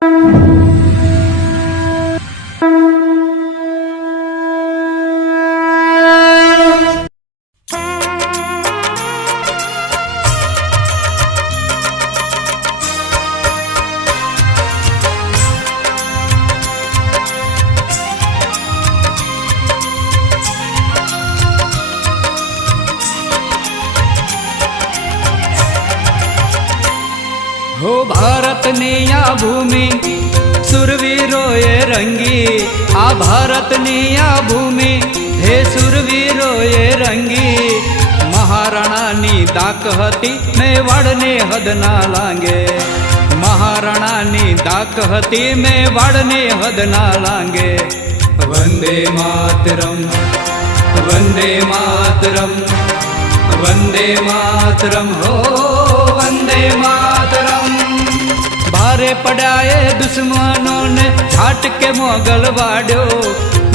हो भारतनी आ भूमि सुरवीरोए रंगी, आ भारतनी आ भूमि हे सुरवीरोए रंगी। महाराणानी दाक हती मेवाड़ने हद ना लांगे, महाराणानी दाक हती मेवाड़ने हद ना लांगे। वंदे मातरम वंदे मातरम वंदे मातरम हो वंदे मातरम। भारे पड़ाए दुश्मनों ने झाट के मोगल वाड्यो,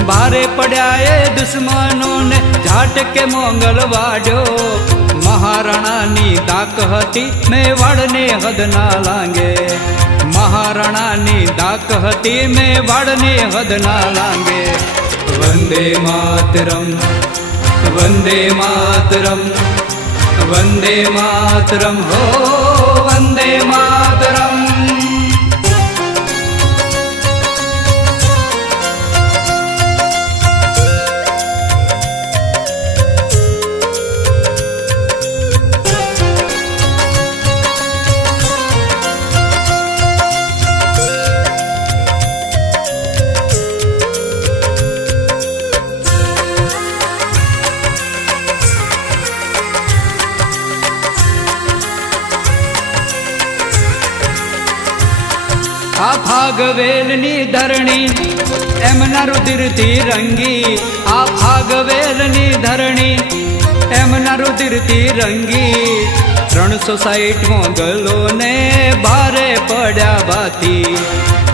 भारे पड़ाए दुश्मनों ने झाट के मोगल वाड्यो। महाराणानी दाक हती मेवाड़ने हद ना लांगे, महाराणानी दाक हती मेवाड़ने हद ना लांगे। वंदे मातरम वंदे मातरम वंदे मातरम हो वंदे मातरम। आ भागवेलनी धरणी एमना रुधिरथी रंगी, आ भागवेलनी धरणी एमना रुधिरथी रंगी। 360 मोगलों ने भारे पड़ा बाती,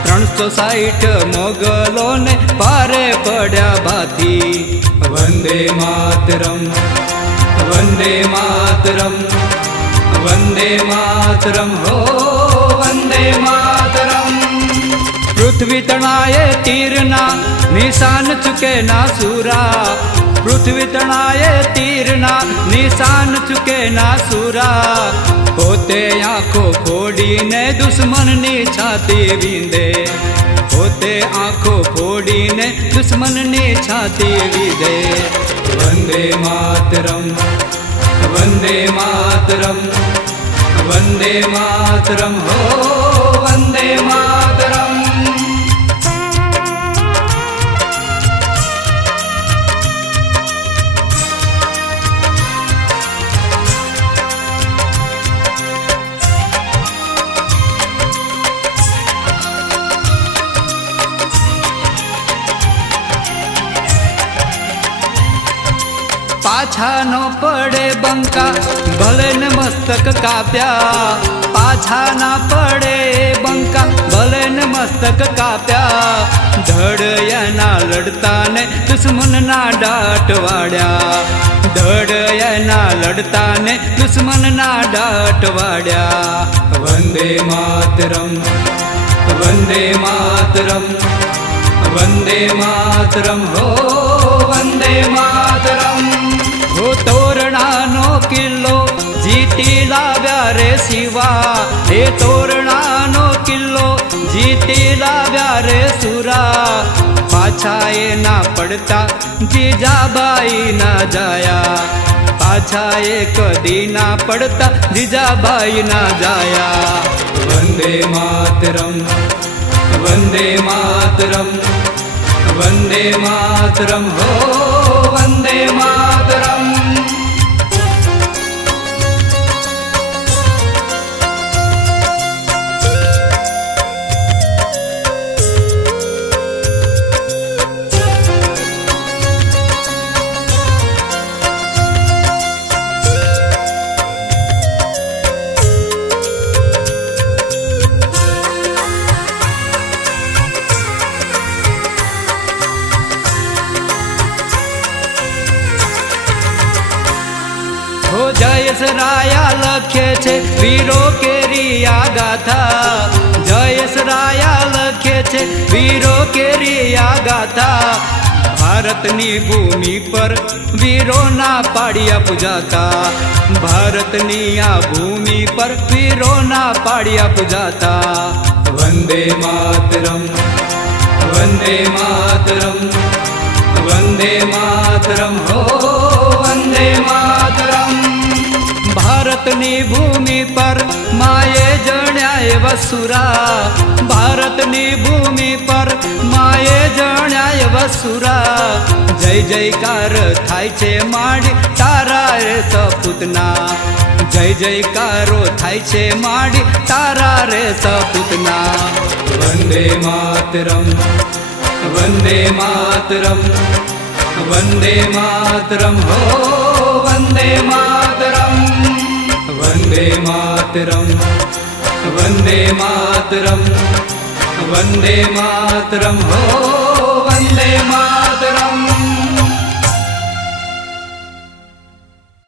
360 मोगलों ने भारे पड़ा बाती। वंदे मातरम वंदे मातरम वंदे मातरम हो वंदे मातरम। पृथ्वी तणाए तीरना निशान चुके ना सूरा, पृथ्वी तणाए तीरना निशान चुके ना सूरा। होते आंखों फोड़ी ने दुश्मन नी छाती वींदे, होते आंखों फोड़ी ने दुश्मन नी छाती वींदे। वंदे मातरम वंदे मातरम वंदे मातरम हो वंदे मातरम। पाछा नो पड़े बंका भले न मस्तक काप्या, पाछा ना पड़े बंका भले न मस्तक काप्या। धड़या ना लड़ता ने दुश्मन ना डाट वाड्या, धड़या ना लड़ता ने दुश्मन ना डाट वाड्या। वंदे मातरम वंदे मातरम वंदे मातरम हो वंदे मातरम। हो तोरणा नो किल्लो जीती लाव्या रे शिवा, हे तोरणा नो किल्लो जीती लाव्या रे सुरा। पाछा ए ना पड़ता जीजाबाई ना जाया, पाछा ए कदी ना पड़ता जीजाबाई ना जाया। वंदे मातरम वंदे मातरम वंदे मातरम हो वंदे मातरम। जयसराया लखे छे वीरो केरिया गाथा, जयसराया છે વીરો કેરિયા ગાથા ભારતની ભૂમિ પર વીરોના પાડિયા પૂજાતા ભારતની આ ભૂમિ પર વીરોના પાડિયા પૂજાતા વંદે માતરમ વંદે માતરમ વંદે માતરમ હો વંદે માતરમ ભારતની ભૂમિ પર માએ જણ્યા એવા સુરા ભારતની ભૂમિ પર માએ જણ્યા એવા સુરા જય જયકાર થાય છે માડી તારા રે સપૂતના જય જયકારો થાય છે માડી તારા રે સપૂતના વંદે માતરમ વંદે માતરમ વંદે માતરમ હો વંદે માતરમ વંદે માતરમ વંદે માતરમ વંદે માતરમ હો વંદે માતરમ